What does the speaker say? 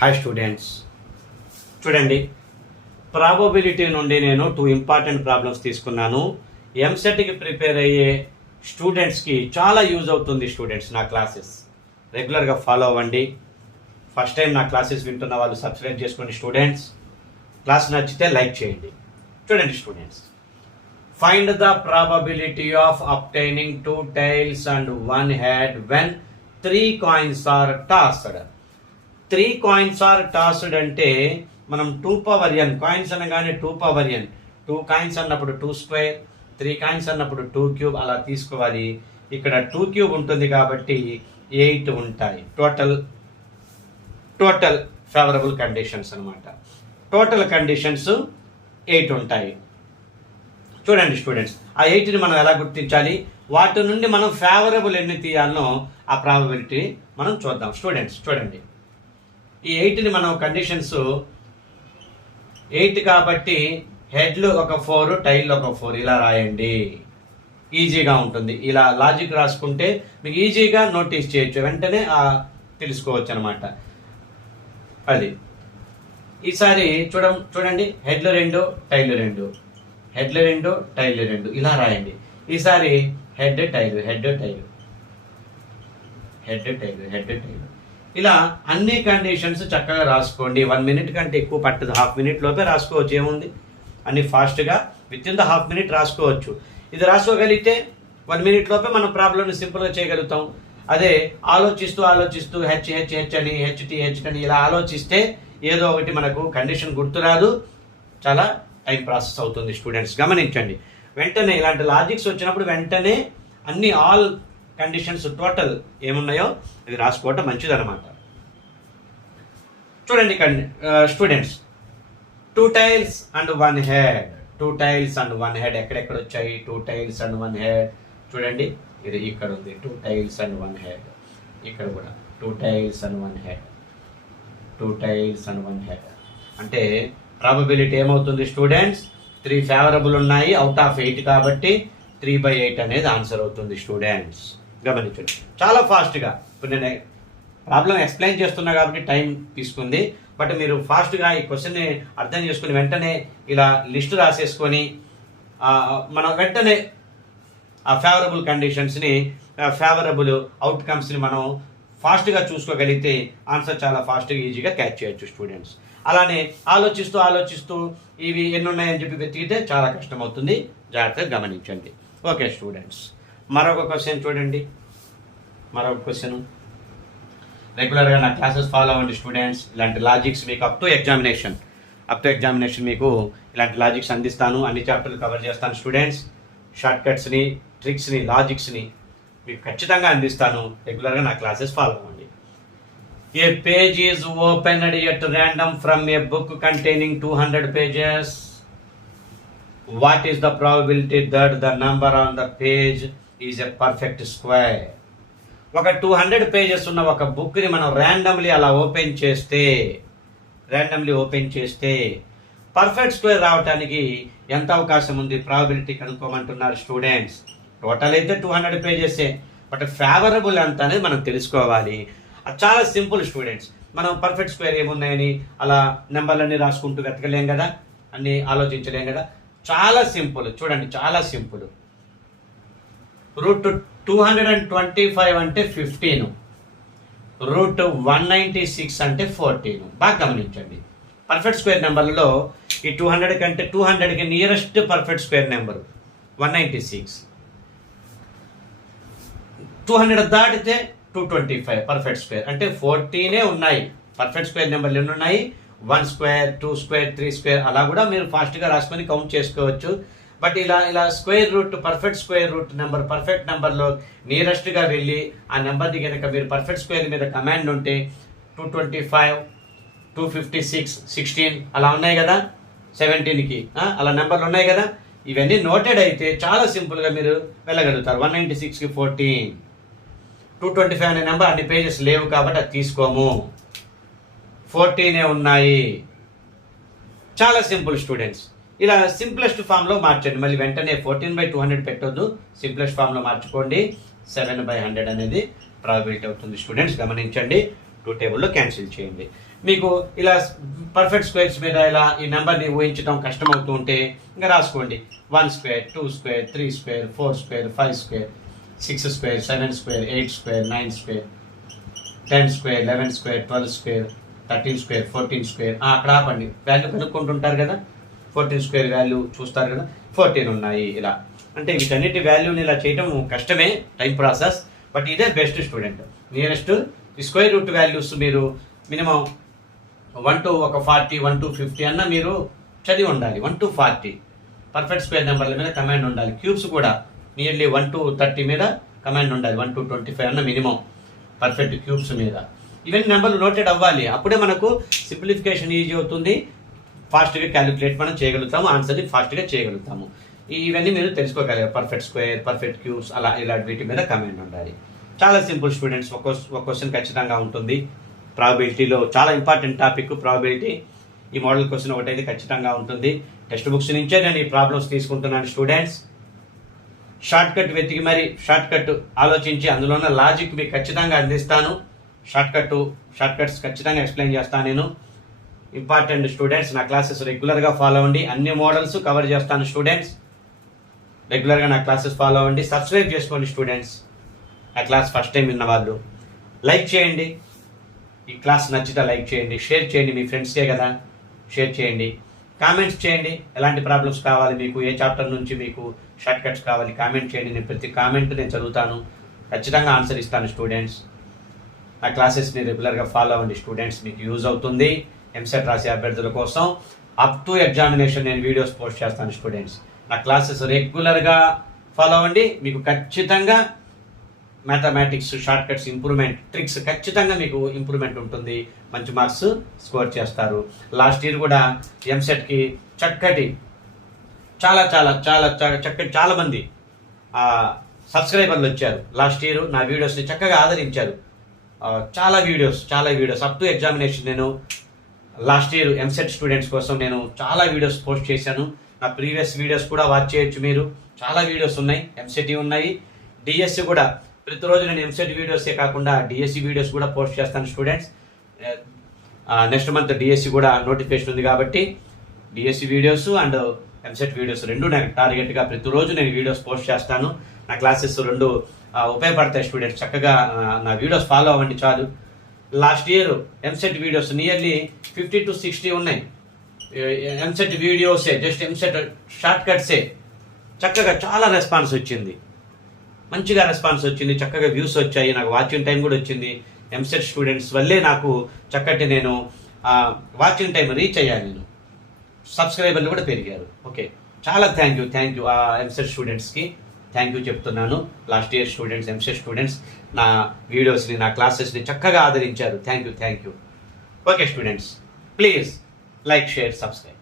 Hi students, చూడండి, probability నుండి నేను 2 ఇంపార్టెంట్ ప్రాబ్లమ్స్ తీసుకున్నాను. ఎంసెట్కి ప్రిపేర్ అయ్యే స్టూడెంట్స్కి చాలా యూజ్ అవుతుంది. స్టూడెంట్స్, నా క్లాసెస్ రెగ్యులర్గా ఫాలో అవ్వండి. ఫస్ట్ టైం నా క్లాసెస్ వింటున్న వాళ్ళు సబ్స్క్రైబ్ చేసుకోండి. స్టూడెంట్స్, క్లాస్ నచ్చితే లైక్ చేయండి. చూడండి students, find the probability of obtaining 2 tails and 1 head when 3 coins are tossed. 3 coins are tossed అంటే మనం 2 power n కాయిన్స్ అనగానే 2 power n, 2 కాయిన్స్ అన్నప్పుడు 2 స్క్వేర్, 3 కాయిన్స్ అన్నప్పుడు 2 క్యూబ్ అలా తీసుకోవాలి. ఇక్కడ 2 క్యూబ్ ఉంటుంది కాబట్టి 8 ఉంటాయి. టోటల్ ఫేవరబుల్ కండిషన్స్ అనమాట. టోటల్ కండిషన్స్ 8 ఉంటాయి. చూడండి స్టూడెంట్స్, ఆ 8ని మనం ఎలా గుర్తించాలి, వాటి నుండి మనం ఫేవరబుల్ ఎన్ని తీయాలనో ఆ ప్రాబబిలిటీ మనం చూద్దాం. స్టూడెంట్స్ చూడండి, ఈ 8ని మనం కండిషన్స్ 8 కాబట్టి హెడ్లు ఒక 4, టైల్ ఒక 4 ఇలా రాయండి. ఈజీగా ఉంటుంది. ఇలా లాజిక్ రాసుకుంటే మీకు ఈజీగా నోటీస్ చేయొచ్చు, వెంటనే తెలుసుకోవచ్చు అనమాట. అది ఈసారి చూడండి, హెడ్లు 2, టైల్ 2, హెడ్లు 2, టైల్ 2 ఇలా రాయండి. ఈసారి head tile, head tile, head tile, head tile, ఇలా అన్ని కండిషన్స్ చక్కగా రాసుకోండి. 1 minute కంటే ఎక్కువ పట్టదు, హాఫ్ మినిట్ లోపే రాసుకోవచ్చు. ఏముంది, అన్ని ఫాస్ట్గా with in the half minute రాసుకోవచ్చు. ఇది రాసుకోగలిగితే 1 minute లోపే మనం ప్రాబ్లమ్ని సింపుల్గా చేయగలుగుతాం. అదే ఆలోచిస్తూ హెచ్ అని హెచ్ అని ఇలా ఆలోచిస్తే ఏదో ఒకటి మనకు కండిషన్ గుర్తురాదు, చాలా టైం ప్రాసెస్ అవుతుంది. స్టూడెంట్స్ గమనించండి, వెంటనే ఇలాంటి లాజిక్స్ వచ్చినప్పుడు వెంటనే అన్ని ఆల్ కండిషన్స్ టోటల్ ఏమున్నాయో అవి రాసుకోవటం మంచిదన్నమాట. చూడండి students, 2 tails and 1 head, 2 tails and 1 head ఎక్కడెక్కడ వచ్చాయి? 2 tails and 1 head. చూడండి, ఇది ఇక్కడ ఉంది, 2 tails and 1 head. ఇక్కడ కూడా 2 tails and 1 head, 2 tails and 1 head. అంటే ప్రాబబిలిటీ ఏమవుతుంది స్టూడెంట్స్? 3 ఫేవరబుల్ ఉన్నాయి అవుట్ ఆఫ్ 8 కాబట్టి 3/8 అనేది ఆన్సర్ అవుతుంది. స్టూడెంట్స్ గమనించండి, చాలా ఫాస్ట్గా. ఇప్పుడు నేను ప్రాబ్లం ఎక్స్ప్లెయిన్ చేస్తున్నా కాబట్టి టైం తీసుకుంది, బట్ మీరు ఫాస్ట్గా ఈ క్వశ్చన్ని అర్థం చేసుకుని వెంటనే ఇలా లిస్ట్ రాసేసుకొని మనం వెంటనే ఆ ఫేవరబుల్ కండిషన్స్ని, ఫేవరబుల్ అవుట్కమ్స్ని మనం ఫాస్ట్గా చూసుకోగలిగితే ఆన్సర్ చాలా ఫాస్ట్గా ఈజీగా క్యాచ్ చేయొచ్చు. స్టూడెంట్స్ అలానే ఆలోచిస్తూ ఇవి ఎన్ని ఉన్నాయని చెప్పి వెతికితే చాలా కష్టం అవుతుంది. జాగ్రత్తగా గమనించండి. ఓకే స్టూడెంట్స్, మరొక క్వశ్చన్ చూడండి. మరొక క్వశ్చన్, రెగ్యులర్గా నా క్లాసెస్ ఫాలో అవ్వండి స్టూడెంట్స్. ఇలాంటి లాజిక్స్ మీకు అప్ టు ఎగ్జామినేషన్ మీకు ఇలాంటి లాజిక్స్ అందిస్తాను. అన్ని చాప్టర్లు కవర్ చేస్తాను స్టూడెంట్స్. షార్ట్ కట్స్ని, ట్రిక్స్ని, లాజిక్స్ని మీకు ఖచ్చితంగా అందిస్తాను. రెగ్యులర్గా నా క్లాసెస్ ఫాలో అవ్వండి. A page is opened at random from a book containing 200 pages. What is the probability that the number on the page is a perfect square? ఒక 200 pages ఉన్న ఒక బుక్ని మనం ర్యాండమ్లీ అలా ఓపెన్ చేస్తే పర్ఫెక్ట్ స్క్వేర్ రావడానికి ఎంత అవకాశం ఉంది? Probability కనుక్కోమంటున్నారు students. టోటల్ అయితే 200 pages, బట్ ఫేవరబుల్ ఎంత అనేది మనం తెలుసుకోవాలి. అది చాలా సింపుల్ స్టూడెంట్స్. మనం పర్ఫెక్ట్ స్క్వేర్ ఏమున్నాయని అలా నెంబర్లన్నీ రాసుకుంటూ వెతకలేం కదా, అన్నీ ఆలోచించలేం కదా. చాలా సింపుల్. చూడండి, చాలా సింపుల్. √225 అంటే 15, √196 అంటే 14. బాగా గమనించండి, పర్ఫెక్ట్ స్క్వేర్ నెంబర్లలో ఈ 200 కంటే 200కి నియరెస్ట్ పర్ఫెక్ట్ స్క్వేర్ నెంబర్ 196. 200 దాటితే 225 పర్ఫెక్ట్ స్క్వేర్ అంటే 14 ఉన్నాయి. పర్ఫెక్ట్ స్క్వేర్ నెంబర్లు ఎన్ని ఉన్నాయి? 1 square, 2 square, 3 square అలా కూడా మీరు ఫాస్ట్గా రాసుకొని కౌంట్ చేసుకోవచ్చు. బట్ ఇలా square root, perfect square root number, perfect నెంబర్లో నియరెస్ట్గా వెళ్ళి ఆ నెంబర్ని కనుక మీరు పర్ఫెక్ట్ స్క్వేర్ మీద కమాండ్ ఉంటే 225, 256, 16 అలా ఉన్నాయి కదా. 17కి అలా నెంబర్లు ఉన్నాయి కదా. ఇవన్నీ నోటెడ్ అయితే చాలా సింపుల్గా మీరు వెళ్ళగలుగుతారు. 196కి 14, 225 అనే నెంబర్ అన్ని పేజెస్ లేవు కాబట్టి అది తీసుకోము. 14 ఉన్నాయి. చాలా సింపుల్ స్టూడెంట్స్. ఇలా సింప్లెస్ట్ ఫామ్లో మార్చండి. మళ్ళీ వెంటనే 14/200 పెట్టొద్దు, సింప్లెస్ట్ ఫామ్లో మార్చుకోండి. 7/100 అనేది ప్రాబబిలిటీ అవుతుంది. స్టూడెంట్స్ గమనించండి, ట్రూత్ టేబుల్లో క్యాన్సిల్ చేయండి. మీకు ఇలా పర్ఫెక్ట్ స్క్వేర్స్ మీద ఇలా ఈ నెంబర్ని ఊహించడం కష్టం అవుతూ ఉంటే ఇంకా రాసుకోండి. 1 square, 2 square, 3 square, 4 square, 5 square, 6 square, 7 square, 8 square, 9 square, 10 square, 11 square, 12 square, 13 square, 14 square. అక్కడ ఆపండి. వాల్యూ కనుక్కుంటుంటారు కదా, 14 స్క్వేర్ వాల్యూ చూస్తారు కదా, 14 ఉన్నాయి. ఇలా అంటే వీటన్నిటి వాల్యూని ఇలా చేయడం కష్టమే, టైం ప్రాసెస్, బట్ ఇదే best student. Nearest square root values మీరు మినిమం 1 to 40, 1 to 50 అన్న మీరు చదివి ఉండాలి. 1 to 40 పర్ఫెక్ట్ స్క్వేర్ నెంబర్ల మీద కమాండ్ ఉండాలి. క్యూబ్స్ కూడా నియర్లీ 1 to 30 మీద కమాండ్ ఉండాలి. 1 to 25 అన్న మినిమం పర్ఫెక్ట్ క్యూబ్స్ మీద. ఇవన్నీ నెంబర్లు నోటెడ్ అవ్వాలి. అప్పుడే మనకు సింప్లిఫికేషన్ ఈజీ అవుతుంది, ఫాస్ట్గా క్యాలిక్యులేట్ మనం చేయగలుగుతాము, ఆన్సర్ని ఫాస్ట్గా చేయగలుగుతాము. ఇవన్నీ మీరు తెలుసుకోగలరు. పర్ఫెక్ట్ స్క్వేర్, పర్ఫెక్ట్ క్యూబ్స్, అలా ఇలాంటి వీటి మీద కమాండ్ ఉండాలి. చాలా సింపుల్ స్టూడెంట్స్. ఒక క్వశ్చన్ ఖచ్చితంగా ఉంటుంది. ప్రాబిలిటీలో చాలా ఇంపార్టెంట్ టాపిక్ ప్రాబిలిటీ. ఈ మోడల్ క్వశ్చన్ ఒకటైతే ఖచ్చితంగా ఉంటుంది. టెక్స్ట్ బుక్స్ నుంచే నేను ఈ ప్రాబ్లమ్స్ తీసుకుంటున్నాను స్టూడెంట్స్. షార్ట్ కట్ వెతికి మరి షార్ట్ కట్ ఆలోచించి అందులో ఉన్న లాజిక్ మీకు ఖచ్చితంగా అందిస్తాను. షార్ట్ కట్స్ ఖచ్చితంగా ఎక్స్ప్లెయిన్ చేస్తాను నేను. ఇంపార్టెంట్ స్టూడెంట్స్, నా క్లాసెస్ రెగ్యులర్గా ఫాలో అవ్వండి. అన్ని మోడల్స్ కవర్ చేస్తాను స్టూడెంట్స్. రెగ్యులర్గా నా క్లాసెస్ ఫాలో అవ్వండి. సబ్స్క్రైబ్ చేసుకోండి స్టూడెంట్స్. నా క్లాస్ ఫస్ట్ టైం విన్న వాళ్ళు లైక్ చేయండి. ఈ క్లాస్ నచ్చితే లైక్ చేయండి, షేర్ చేయండి. మీ ఫ్రెండ్స్కే కదా, షేర్ చేయండి. కామెంట్స్ చేయండి. ఎలాంటి ప్రాబ్లమ్స్ కావాలి మీకు, ఏ చాప్టర్ నుంచి మీకు షార్ట్ కట్స్ కావాలి, కామెంట్ చేయండి. నేను ప్రతి కామెంట్ నేను చదువుతాను, ఖచ్చితంగా ఆన్సర్ ఇస్తాను స్టూడెంట్స్. నా క్లాసెస్ని రెగ్యులర్గా ఫాలో అవ్వండి స్టూడెంట్స్. మీకు యూజ్ అవుతుంది. ఎంసెట్ రాసే అభ్యర్థుల కోసం అప్ టు ఎగ్జామినేషన్ నేను వీడియోస్ పోస్ట్ చేస్తాను స్టూడెంట్స్. నా క్లాసెస్ రెగ్యులర్గా ఫాలో అవ్వండి. మీకు ఖచ్చితంగా mathematics short cuts improvement tricks ఖచ్చితంగా మీకు ఇంప్రూవ్మెంట్ ఉంటుంది. మంచి మార్క్స్ స్కోర్ చేస్తారు. లాస్ట్ ఇయర్ కూడా ఎంసెట్కి చక్కటి చాలా మంది సబ్స్క్రైబర్లు వచ్చారు. లాస్ట్ ఇయర్ నా వీడియోస్ని చక్కగా ఆదరించారు. చాలా వీడియోస్ అప్ టు ఎగ్జామినేషన్ నేను లాస్ట్ ఇయర్ ఎంసెట్ స్టూడెంట్స్ కోసం నేను చాలా వీడియోస్ పోస్ట్ చేశాను. నా ప్రీవియస్ వీడియోస్ కూడా వాచ్ చేయొచ్చు మీరు. చాలా వీడియోస్ ఉన్నాయి, ఎంసెట్ ఉన్నాయి, డిఎస్సి కూడా. ప్రతిరోజు నేను ఎంసెట్ వీడియోసే కాకుండా డిఎస్సి వీడియోస్ కూడా పోస్ట్ చేస్తాను స్టూడెంట్స్. నెక్స్ట్ మంత్ డిఎస్సి కూడా నోటిఫికేషన్ ఉంది కాబట్టి DSC videos and EAMCET videos రెండు నాకు టార్గెట్గా ప్రతిరోజు నేను వీడియోస్ పోస్ట్ చేస్తాను. నా క్లాసెస్ రెండు ఉపయోగపడతాయి స్టూడెంట్స్. చక్కగా నా వీడియోస్ ఫాలో అవ్వండి చాలు. Last year EAMCET videos nearly 50 to 60 ఉన్నాయి. ఎంసెట్ వీడియోసే, జస్ట్ ఎంసెట్ షార్ట్ కట్సే. చక్కగా చాలా రెస్పాన్స్ వచ్చింది, మంచిగా రెస్పాన్స్ వచ్చింది, చక్కగా వ్యూస్ వచ్చాయి, నాకు వాచింగ్ టైం కూడా వచ్చింది. ఎంసెట్ స్టూడెంట్స్ వల్లే నాకు చక్కటి నేను వాచింగ్ టైం రీచ్ అయ్యాను. నేను సబ్స్క్రైబర్లు కూడా పెరిగారు. ఓకే, చాలా థ్యాంక్ యూ ఎంసెట్ స్టూడెంట్స్కి థ్యాంక్ యూ చెప్తున్నాను. Last year students, EAMCET students నా వీడియోస్ని, నా క్లాసెస్ని చక్కగా ఆదరించారు. Thank you. Okay students, please like, share, subscribe.